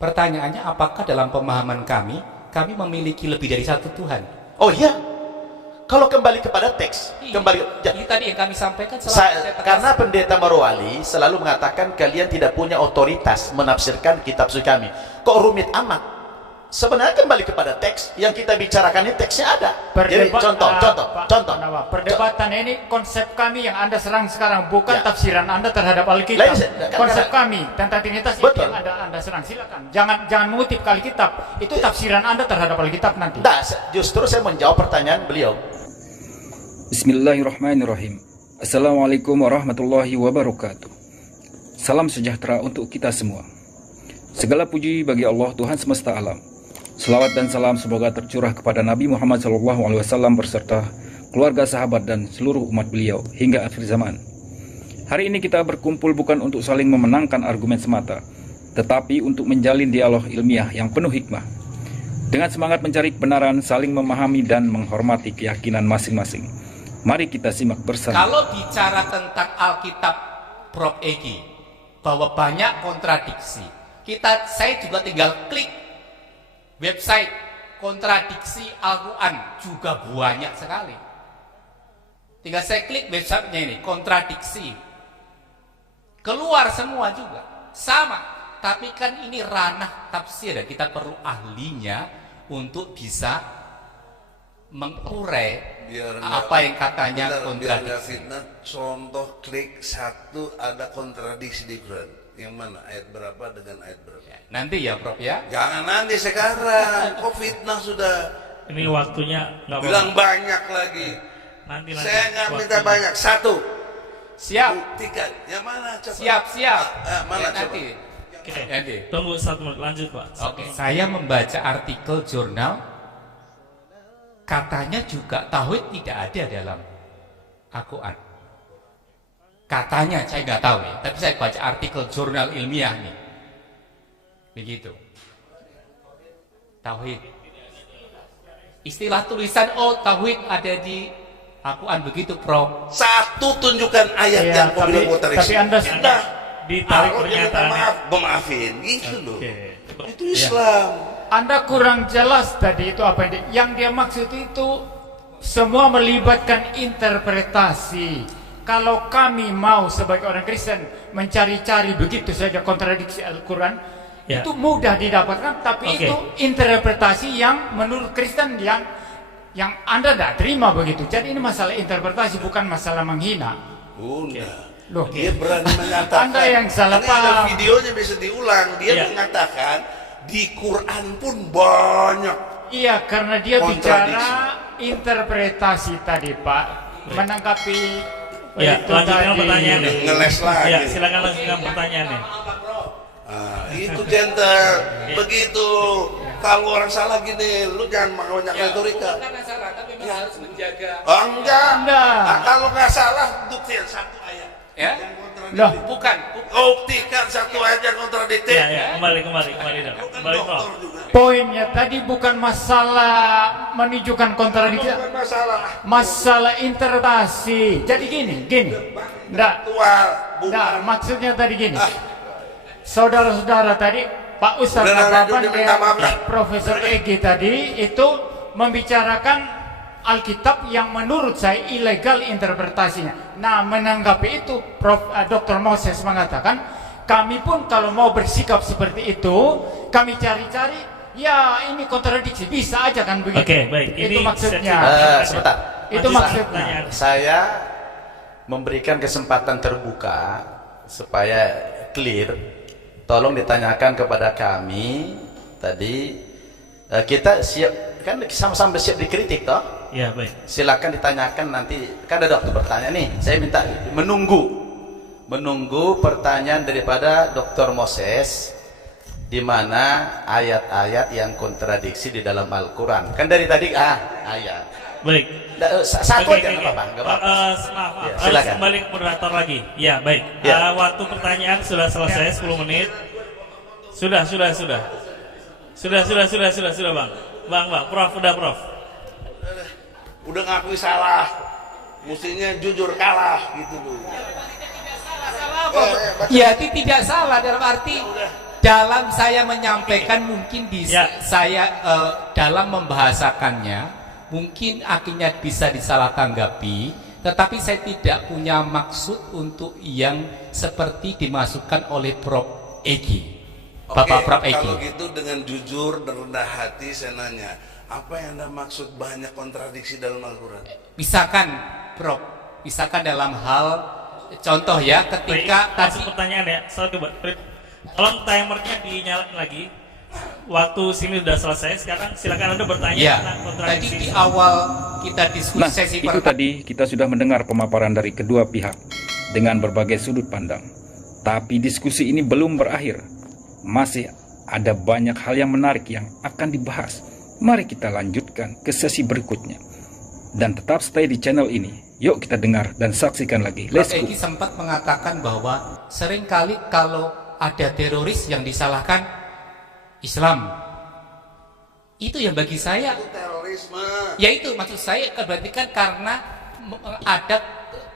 Pertanyaannya, apakah dalam pemahaman kami memiliki lebih dari satu Tuhan? Oh iya, kalau kembali kepada teks, Ini tadi yang kami sampaikan. Saya karena pendeta Marwali selalu mengatakan kalian tidak punya otoritas menafsirkan kitab suci kami. Kok rumit amat? Sebenarnya kembali kepada teks yang kita bicarakan, ini teksnya ada. Jadi contoh. Perdebatan ini konsep kami yang Anda serang sekarang, bukan Ya. tafsiran Anda terhadap Alkitab. Konsep kami tentang Trinitas itu Betul. yang Anda serang. Silakan. Jangan mengutip Alkitab. Itu tafsiran Anda terhadap Alkitab nanti. Nah, justru saya menjawab pertanyaan beliau. Bismillahirrahmanirrahim. Assalamualaikum warahmatullahi wabarakatuh. Salam sejahtera untuk kita semua. Segala puji bagi Allah Tuhan semesta alam. Selawat dan salam semoga tercurah kepada Nabi Muhammad SAW berserta keluarga, sahabat, dan seluruh umat beliau hingga akhir zaman. Hari ini kita berkumpul bukan untuk saling memenangkan argumen semata, tetapi untuk menjalin dialog ilmiah yang penuh hikmah. Dengan semangat mencari kebenaran, saling memahami dan menghormati keyakinan masing-masing. Mari kita simak bersama. Kalau bicara tentang Alkitab, Prof. Egi, bahwa banyak kontradiksi, saya juga tinggal klik website kontradiksi Al-Quran, juga banyak sekali. Tinggal saya klik websitenya ini, kontradiksi, keluar semua juga sama. Tapi kan ini ranah tafsir, ya. Kita perlu ahlinya untuk bisa mengurai apa yang katanya kontradiksi. Fitnah, contoh klik satu ada kontradiksi di Quran. Yang mana? Ayat berapa dengan ayat berapa? Ya, nanti ya Prof ya. Jangan nanti sekarang. Kok fitnah sudah? Ini waktunya nggak Bilang banyak lagi. Nanti. Saya nggak minta banyak. Satu. Siap. Buktikan. Yang mana? Coba. Siap. Mana Ya, coba? nanti. Oke. Nanti. Tunggu 1 menit, lanjut Pak. Oke. Saya membaca artikel jurnal, katanya juga tauhid tidak ada dalam Al-Quran. Katanya, saya nggak tahu ya, tapi saya baca artikel jurnal ilmiah nih. Begitu. Tauhid. Istilah tulisan, tauhid ada di Al-Quran, begitu Prof. Satu tunjukkan ayat Iya, yang kau bilang kontradiksi. tapi Anda sudah ditarik dia minta pernyataan. maafin gitu loh. Oke. Itu Islam. Anda kurang jelas tadi itu apa yang dia maksud itu. Semua melibatkan interpretasi. Kalau kami mau sebagai orang Kristen mencari-cari begitu saja kontradiksi Al-Quran, Ya. itu mudah didapatkan, tapi Oke. itu interpretasi yang menurut Kristen yang Anda tidak terima begitu. Jadi ini masalah interpretasi, bukan masalah menghina. Bunda. Loh, Dia berani mengatakan. Anda yang salah Ini ada paham. videonya bisa diulang. Dia Iya. mengatakan di Quran pun banyak. Iya, karena dia Kontradiksi. bicara interpretasi tadi, Pak, menanggapi Ya, itu lanjutkan tadi. pertanyaannya. Ngeles lagi. Ya, silakan lanjutkan pertanyaannya. Itu gentle. Begitu. Kalau orang salah gini, lu jangan banyak retorika. Bukan salah, tapi memang harus menjaga. Oh, enggak. Enggak. Nah, kalau nggak salah, buktikan satu ayat. Ya? Yang kontradiktif. Loh, Bukan. Buktikan satu ayat yang kontradiktif. Ya, kembali dong. Lu kan Kembali Prof. dokter juga. poinnya tadi bukan masalah menunjukkan kontradiksi, Bukan masalah. masalah interpretasi. Jadi gini. Enggak. Tua, Enggak, bukan. maksudnya tadi gini. Saudara-saudara tadi, Pak Ustadz Udah, Nababan lanjut, minta maaf dah. Profesor Egi tadi itu membicarakan Alkitab yang menurut saya ilegal interpretasinya. Nah, menanggapi itu Dr. Moses mengatakan, kami pun kalau mau bersikap seperti itu, kami cari-cari, ya ini kontradiksi, bisa aja kan begitu. Oke, baik. Itu Ini maksudnya. Sebentar. Itu Lanjut, maksudnya. pertanyaan. Saya memberikan kesempatan terbuka supaya clear. Tolong ditanyakan kepada kami tadi. Kita siap, kan sama-sama siap dikritik toh. Ya, baik. Silakan ditanyakan nanti. Kan ada waktu bertanya nih. Saya minta menunggu pertanyaan daripada Dr. Moses, di mana ayat-ayat yang kontradiksi di dalam Al-Quran. Kan dari tadi ayat. Baik. Satu Oke, aja oke. nggak apa-apa. nggak apa-apa. Maaf, Ya, harus silakan. kembali ke moderator lagi. Ya, baik. Ya. Waktu pertanyaan sudah selesai 10 menit. Sudah, Bang. Bang, Prof, Prof. Udah ngakui salah. Mestinya jujur kalah gitu loh. Ya, itu tidak salah dalam arti dalam saya menyampaikan mungkin Ya. saya dalam membahasakannya mungkin akhirnya bisa disalah tanggapi, tetapi saya tidak punya maksud untuk yang seperti dimasukkan oleh Prof. Egi. Bapak Prof. Egi. Kalau gitu dengan jujur dan rendah hati saya nanya, apa yang Anda maksud banyak kontradiksi dalam Al-Quran? Misalkan Prof, misalkan dalam hal contoh ya, ketika Baik, masuk tadi pertanyaan ya. Saya coba. Tolong timernya dinyalakan lagi. Waktu sini sudah selesai. Sekarang silakan Anda bertanya ya, tentang tadi kontradiksi. di awal kita diskusi Nah, sesi itu tadi kita sudah mendengar pemaparan dari kedua pihak dengan berbagai sudut pandang. Tapi diskusi ini belum berakhir. Masih ada banyak hal yang menarik yang akan dibahas. Mari kita lanjutkan ke sesi berikutnya. Dan tetap stay di channel ini. Yuk kita dengar dan saksikan lagi. Prof. Let's go. Egi sempat mengatakan bahwa seringkali kalau ada teroris yang disalahkan Islam, itu yang bagi saya Itu terorisme. ya itu maksud saya berarti kan karena ada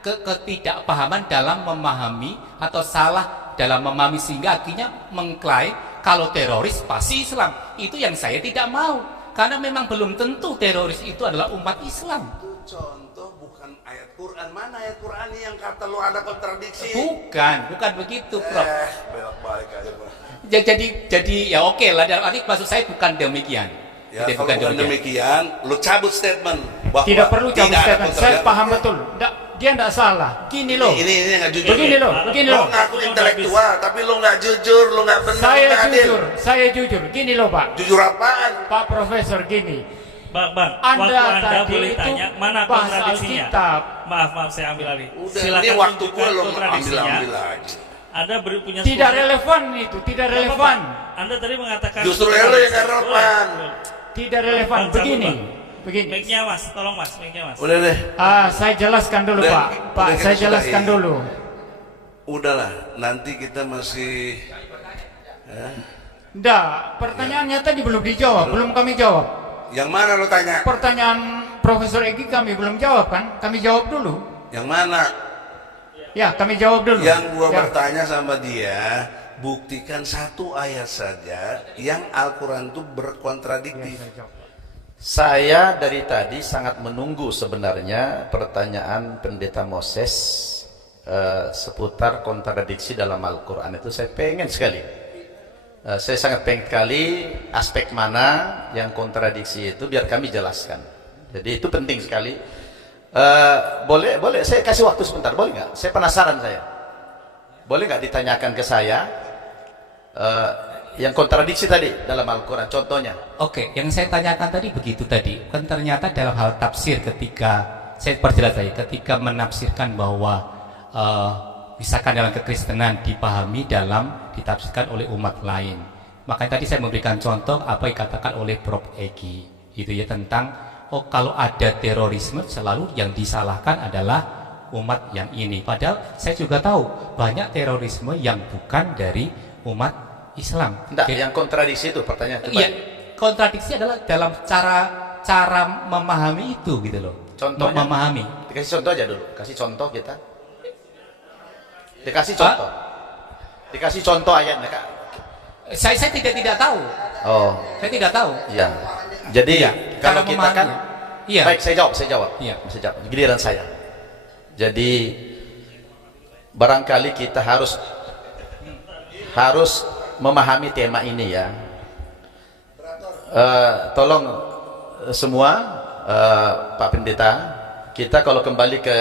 ketidakpahaman dalam memahami atau salah dalam memahami sehingga akhirnya mengklaim kalau teroris pasti Islam. Itu yang saya tidak mau, karena memang belum tentu teroris itu adalah umat Islam. Itu contoh bukan ayat Quran. Mana ayat Quran yang kata lu ada kontradiksi? Bukan begitu, Prof. Belok balik aja, Bro. Jadi ya oke lah, dalam arti maksud saya bukan demikian. Ya, Tidak, kalau bukan demikian, lu cabut statement bahwa Tidak perlu cabut tidak ada statement. Saya kontradiksi. paham betul. Dia tidak salah. Gini loh. Ini nggak jujur. Begini loh. Lo ngaku intelektual, tapi lo nggak jujur, lo nggak benar, lo Saya nggak adil. jujur. Saya jujur. Gini loh Pak. Jujur apaan? Pak Profesor gini. Bang, Anda waktu Anda tadi boleh itu tanya mana bahas kontradiksinya. Alkitab. Maaf, saya ambil alih. Udah, Silakan ini waktu tunjukkan gue lo kontradiksinya. ambil lagi. Anda punya Tidak 10 relevan itu. Tidak menit. relevan. Anda tadi mengatakan Justru lo yang nggak relevan. Tidak relevan. Bang, cabut, Begini. Bang. Begini. Mic-nya Mas, tolong Mas, mic-nya Mas. Udah deh, Saya jelaskan dulu Udah, Pak. udah Pak, kita saya jelaskan sudahi. dulu. udahlah. Nanti kita masih Enggak, pertanyaannya tadi belum dijawab, belum kami jawab. yang mana lo tanya? Pertanyaan Profesor Egi kami belum jawab kan? Kami jawab dulu. Yang mana? Ya, kami jawab dulu. Yang gua Ya. bertanya sama dia, buktikan satu ayat saja yang Al-Quran itu berkontradiktif. Saya dari tadi sangat menunggu sebenarnya pertanyaan Pendeta Moses seputar kontradiksi dalam Al-Quran itu. Saya pengen sekali. Saya sangat pengen sekali aspek mana yang kontradiksi itu biar kami jelaskan. Jadi itu penting sekali. Boleh saya kasih waktu sebentar, boleh nggak? Saya penasaran saya. Boleh nggak ditanyakan ke saya yang kontradiksi tadi dalam Al-Quran? Contohnya. Oke, yang saya tanyakan tadi begitu tadi. Kan ternyata dalam hal tafsir ketika saya perjelas tadi, ketika menafsirkan bahwa misalkan dalam kekristenan dipahami dalam ditafsirkan oleh umat lain. Makanya tadi saya memberikan contoh apa yang dikatakan oleh Prof. Egi, itu ya tentang kalau ada terorisme selalu yang disalahkan adalah umat yang ini. Padahal saya juga tahu banyak terorisme yang bukan dari umat Islam. Enggak, yang kontradiksi itu pertanyaan itu. Iya, kontradiksi adalah dalam cara memahami itu gitu loh. Contohnya? Memahami. Dikasih contoh aja dulu. Kasih contoh kita. Dikasih contoh. Dikasih contoh ayatnya, Kak. Saya tidak tahu. Oh, Saya tidak tahu. iya. Jadi Iya, kalau cara kita kan memahaminya. Iya. baik, saya jawab. Iya. Saya jawab. Giliran saya. Jadi barangkali kita harus memahami tema ini ya. Tolong semua Pak Pendeta, kita kalau kembali ke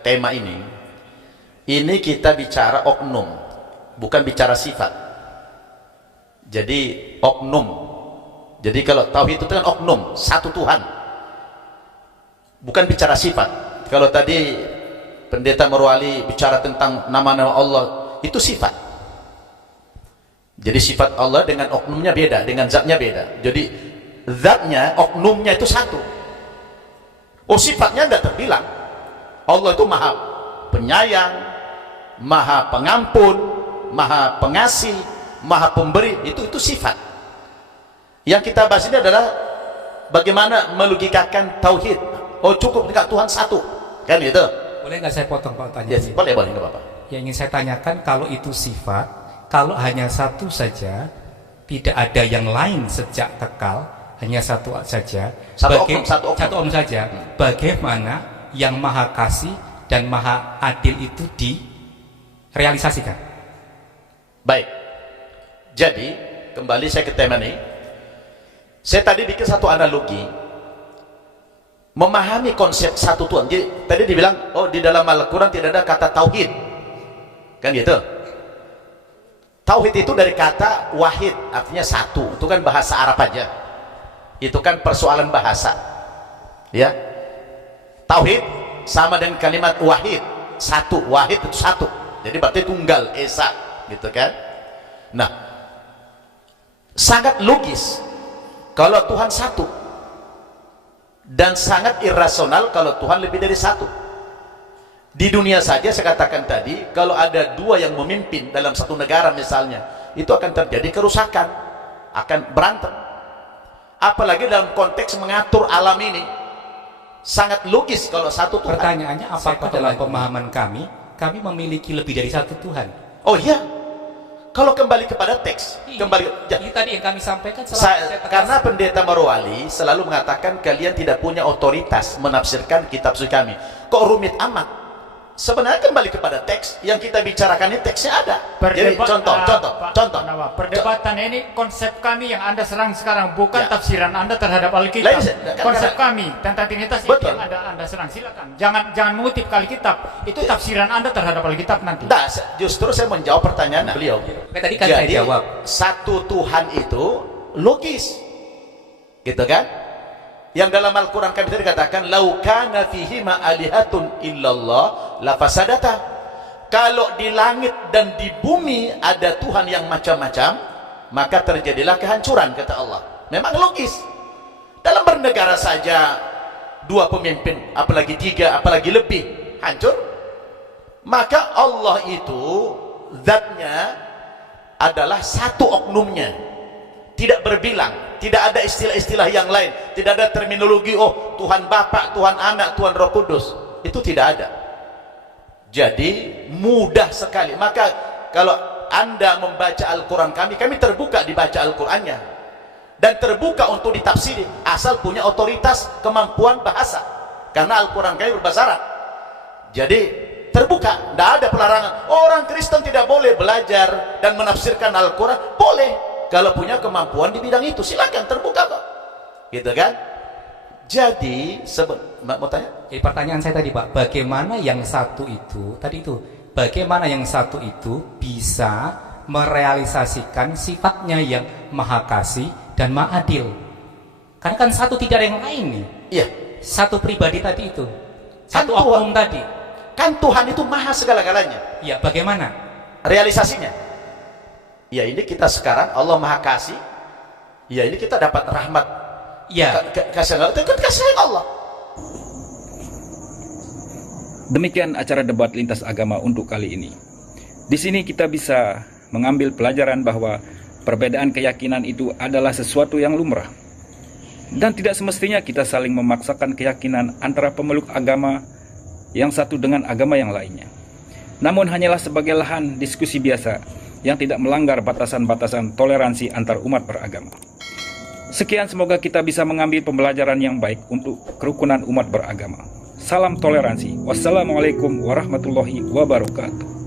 tema ini kita bicara oknum, bukan bicara sifat. Jadi oknum. Jadi kalau tauhid itu kan oknum, satu Tuhan. Bukan bicara sifat. Kalau tadi Pendeta Merwali bicara tentang nama-nama Allah, itu sifat. Jadi sifat Allah dengan oknumnya beda, dengan zatnya beda. Jadi zatnya, oknumnya itu satu. Oh, sifatnya tidak terbilang. Allah itu maha penyayang, maha pengampun, maha pengasih, maha pemberi. Itu sifat. Yang kita bahas ini adalah bagaimana melogikakan tauhid. Oh, cukup dekat Tuhan satu, kan itu. Boleh nggak saya potong Pak tanya? Yes, boleh nggak apa-apa. Yang ingin saya tanyakan, kalau itu sifat, kalau hanya satu saja, tidak ada yang lain sejak kekal, hanya satu saja, Satu oknum. saja, bagaimana yang maha kasih dan maha adil itu direalisasikan? Baik. Jadi, kembali saya ke tema ini. Saya tadi bikin satu analogi. Memahami konsep satu Tuhan. Jadi, tadi dibilang, oh di dalam Al-Quran tidak ada kata tauhid. Kan gitu. Tauhid itu dari kata wahid, artinya satu. Itu kan bahasa Arab aja. Itu kan persoalan bahasa. Ya. Tauhid sama dengan kalimat wahid, satu. Wahid itu satu. Jadi berarti tunggal, esa, gitu kan? Nah, sangat logis kalau Tuhan satu, dan sangat irasional kalau Tuhan lebih dari satu. Di dunia saja saya katakan tadi, kalau ada dua yang memimpin dalam satu negara misalnya, itu akan terjadi kerusakan, akan berantem. Apalagi dalam konteks mengatur alam ini, sangat logis kalau satu Tuhan. Pertanyaannya, apakah dalam pemahaman kami memiliki lebih dari satu Tuhan? Oh iya, kalau kembali kepada teks, Ini tadi yang kami sampaikan. Karena pendeta Marwali selalu mengatakan kalian tidak punya otoritas menafsirkan kitab suci kami. Kok rumit amat? Sebenarnya kembali kepada teks yang kita bicarakan ini, teksnya ada. Jadi contoh. Perdebatan ini konsep kami yang Anda serang sekarang, bukan tafsiran Anda terhadap Alkitab. Konsep kami tentang Trinitas itu yang Anda serang. Silakan. Jangan mengutip Alkitab. Itu tafsiran Anda terhadap Alkitab nanti. Nah, justru saya menjawab pertanyaan beliau. Tadi kan saya jawab. Satu Tuhan itu logis. Gitu kan? Yang dalam Al-Quran kami tadi katakan, lau kana fihi ma alihatun illallah la fasadata. Kalau di langit dan di bumi ada Tuhan yang macam-macam, maka terjadilah kehancuran, kata Allah. Memang logis. Dalam bernegara saja dua pemimpin, apalagi tiga, apalagi lebih, hancur. Maka Allah itu zatnya adalah satu oknumnya, tidak berbilang. Tidak ada istilah-istilah yang lain, tidak ada terminologi, oh Tuhan Bapa, Tuhan Anak, Tuhan Roh Kudus. Itu tidak ada. Jadi mudah sekali. Maka kalau Anda membaca Al-Quran kami terbuka dibaca Al-Qurannya, dan terbuka untuk ditafsiri, asal punya otoritas kemampuan bahasa, karena Al-Quran kami berbahasa Arab. Jadi terbuka, tidak ada pelarangan. Orang Kristen tidak boleh belajar dan menafsirkan Al-Quran. Boleh, kalau punya kemampuan di bidang itu, silakan, terbuka kok, gitu kan? Jadi mau tanya? Jadi pertanyaan saya tadi, Pak, bagaimana yang satu itu bagaimana yang satu itu bisa merealisasikan sifatnya yang maha kasih dan maha adil? Karena kan satu, tidak ada yang lain nih. Iya. Satu pribadi tadi itu, Kan satu oknum tadi. Kan Tuhan itu maha segala-galanya. Ya, bagaimana realisasinya? Ya ini kita sekarang Allah maha kasih. Ya ini kita dapat rahmat. Ya. Kasih Allah. Demikian acara debat lintas agama untuk kali ini. Di sini kita bisa mengambil pelajaran bahwa perbedaan keyakinan itu adalah sesuatu yang lumrah. Dan tidak semestinya kita saling memaksakan keyakinan antara pemeluk agama yang satu dengan agama yang lainnya. Namun hanyalah sebagai lahan diskusi biasa yang tidak melanggar batasan-batasan toleransi antar umat beragama. Sekian, semoga kita bisa mengambil pembelajaran yang baik untuk kerukunan umat beragama. Salam toleransi. Wassalamualaikum warahmatullahi wabarakatuh.